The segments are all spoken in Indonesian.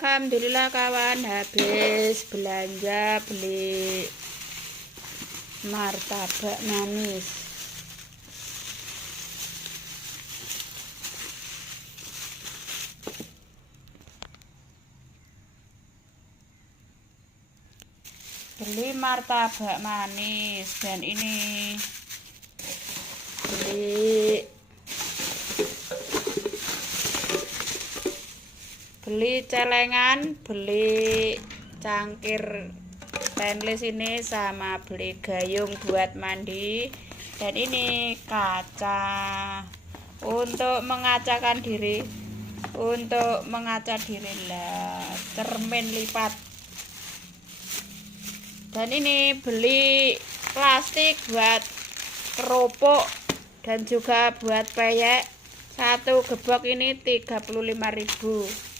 Alhamdulillah kawan, habis belanja beli martabak manis. Beli martabak manis dan ini beli celengan, beli cangkir stainless ini, sama beli gayung buat mandi, dan ini kaca untuk mengacakan diri, mengaca diri lah, cermin lipat. Dan ini beli plastik buat keropok dan juga buat peyek. Satu gebok ini 35.000.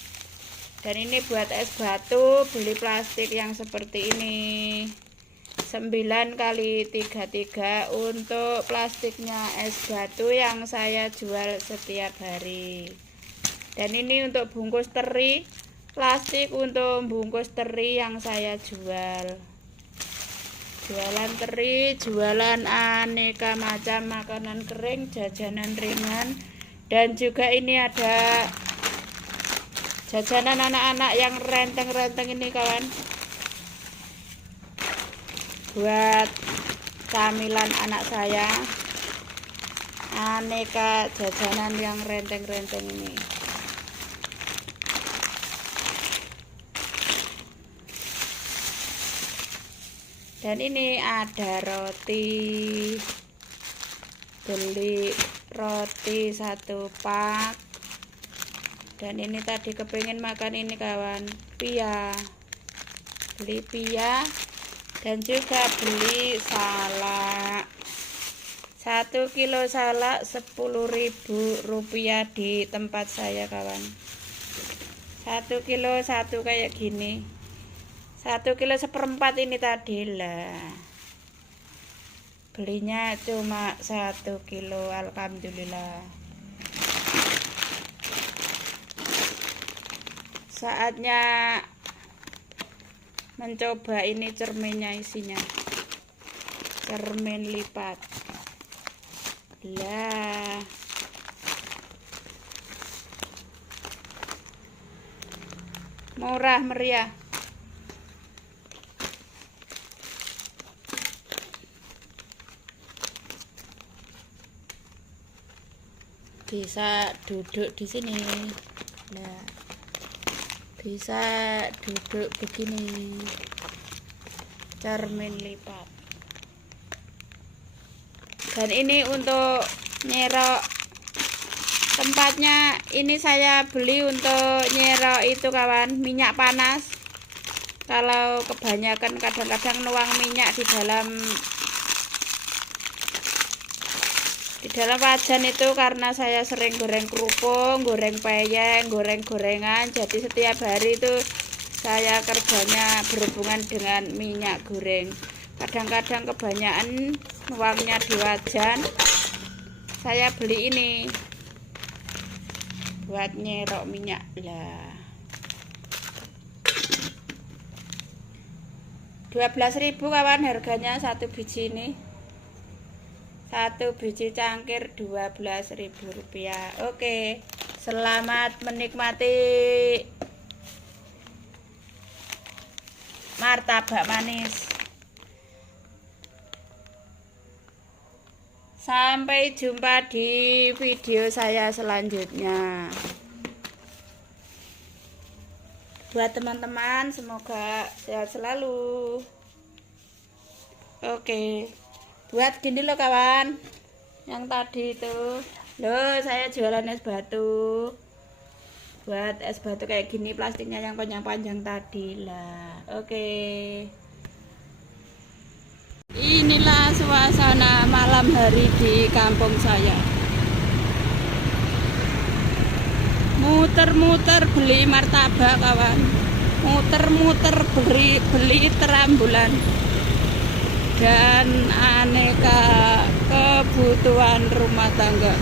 Dan ini buat es batu, beli plastik yang seperti ini 9x33 untuk plastiknya es batu yang saya jual setiap hari. Dan ini untuk bungkus teri, plastik untuk bungkus teri yang saya jual. Jualan teri, jualan aneka macam makanan kering, jajanan ringan, dan juga ini ada jajanan anak-anak yang renteng-renteng ini kawan, buat camilan anak saya, aneka jajanan yang renteng-renteng ini. Dan ini ada roti, beli roti 1 pak. Dan ini tadi kepingin makan ini kawan, pia, beli pia, dan juga beli salak. 1 kilo salak 10.000 rupiah di tempat saya kawan. 1 kilo satu kayak gini, 1 kilo 1/4 ini tadi lah. Belinya cuma 1 kilo, alhamdulillah. Saatnya mencoba ini cerminnya, isinya cermin lipat lah. Murah meriah. Bisa duduk di sini. Nah, bisa duduk begini, cermin lipat. Dan ini untuk nyerok tempatnya, ini saya beli untuk nyerok itu kawan, minyak panas. Kalau kebanyakan kadang-kadang nuang minyak di dalam wajan itu, karena saya sering goreng kerupuk, goreng peyek, goreng-gorengan, jadi setiap hari itu saya kerjanya berhubungan dengan minyak goreng. Kadang-kadang kebanyakan nuangnya di wajan, saya beli ini buat nyerok minyak lah. 12.000 kawan harganya satu biji ini. Satu biji cangkir 12.000 rupiah. Oke, selamat menikmati martabak manis. Sampai jumpa di video saya selanjutnya. Buat teman-teman, semoga sehat selalu. Oke. Buat gini loh kawan, yang tadi itu loh, saya jualan es batu. Buat es batu kayak gini, plastiknya yang panjang-panjang tadi lah. Oke. Inilah suasana malam hari di kampung saya. Muter-muter beli martabak kawan, muter-muter beli terambulan dan aneka kebutuhan rumah tangga.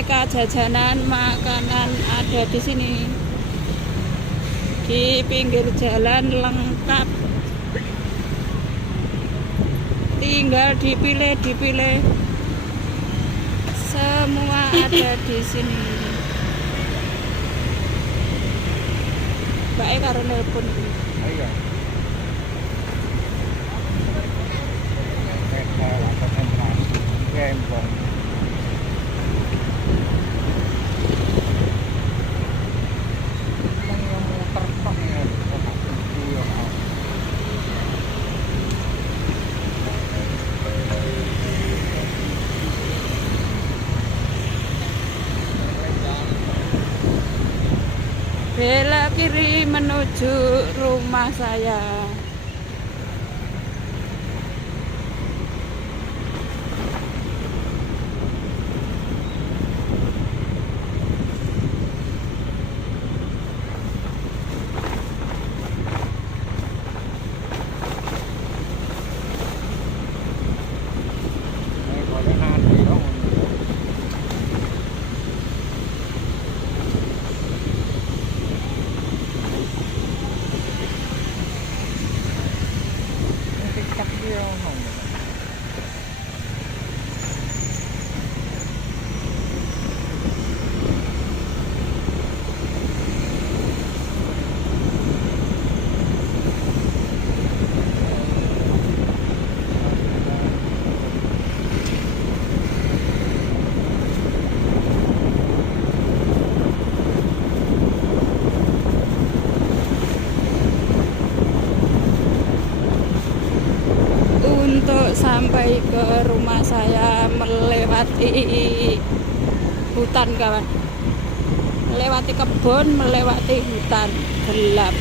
aneka jajanan makanan ada di sini. Di pinggir jalan lengkap. Tinggal dipilih. Semua ada di sini. Baik karo nelpon. Iya. Gembong. Yang muter tok ya. Belok kiri menuju rumah saya. Untuk sampai ke rumah saya melewati hutan, kawan. Melewati kebun, melewati hutan gelap.